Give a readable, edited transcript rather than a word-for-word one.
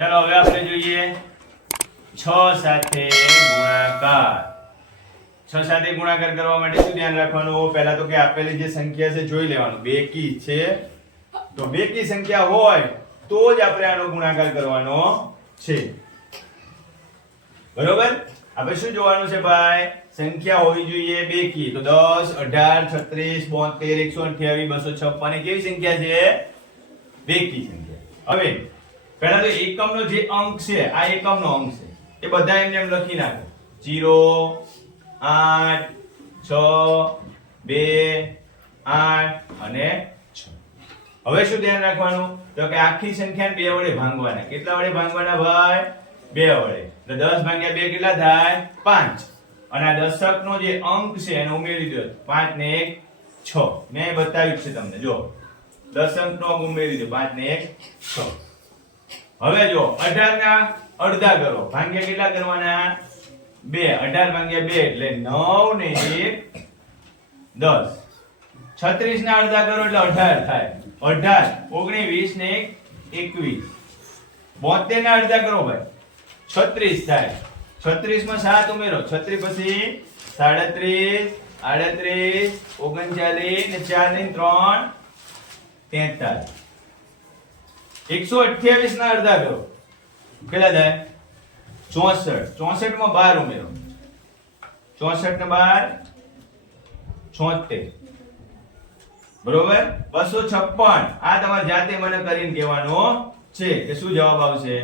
ચાલો હવે આપણે જોઈએ 6 સાથે ગુણાકાર 6 સાથે ગુણાકાર કરવા માટે શું ધ્યાન રાખવાનું? પહેલા તો કે આપેલી જે સંખ્યા છે જોઈ લેવાનું. બેકી છે તો બેકી સંખ્યા હોય તો જ આપણે આનો ગુણાકાર કરવાનો છે. બરોબર? આપણે શું જોવાનું છે ભાઈ? સંખ્યા હોવી જોઈએ બેકી. તો 10 18 36 72 128 256 એ કેવી સંખ્યા છે? બેકી સંખ્યા. હવે પહેલા તો એકમનો જે અંક છે, આ એકમનો અંક છે, એ બધા એમને એમ લખી નાખો. 0 8 6 2 8 અને 6. હવે શું ધ્યાન રાખવાનું? તો કે આખી સંખ્યાને 2 વડે ભાંગવાના. કેટલા વડે ભાંગવાના ભાઈ? 2 વડે. તો 10 ભાગ્યા 2 કેટલા થાય? 5. અને આ દશકનો જે અંક છે એને ઉમેરી દો. 5 ને 1 6. મેં બતાવ્યું છે તમને. જો દશકનો અંક ઉમેરી દો. 5 ને 1 6. હવે જો 18 ના અડધા કરો. ભાગ્યા કેટલા કરવાના? 2. 18 ભાગ્યા 2 એટલે 9 ને 1 10. 36 ના અડધા કરો એટલે 18 થાય. 18 19 20 ને 1 21. 72 ના અડધા કરો ભાઈ 36 થાય. 36 માં 7 ઉમેરો. 36 પછી 37 38 39 ને 4 ને 3 43. 128 ના અડધા કરો. કેટલા થાય? 64. 64 માં 12 ઉમેરો. 64 ને 12 76. બરોબર? 256. આ તમારે જાતે મને કરીને કહેવાનું છે કે શું જવાબ આવશે.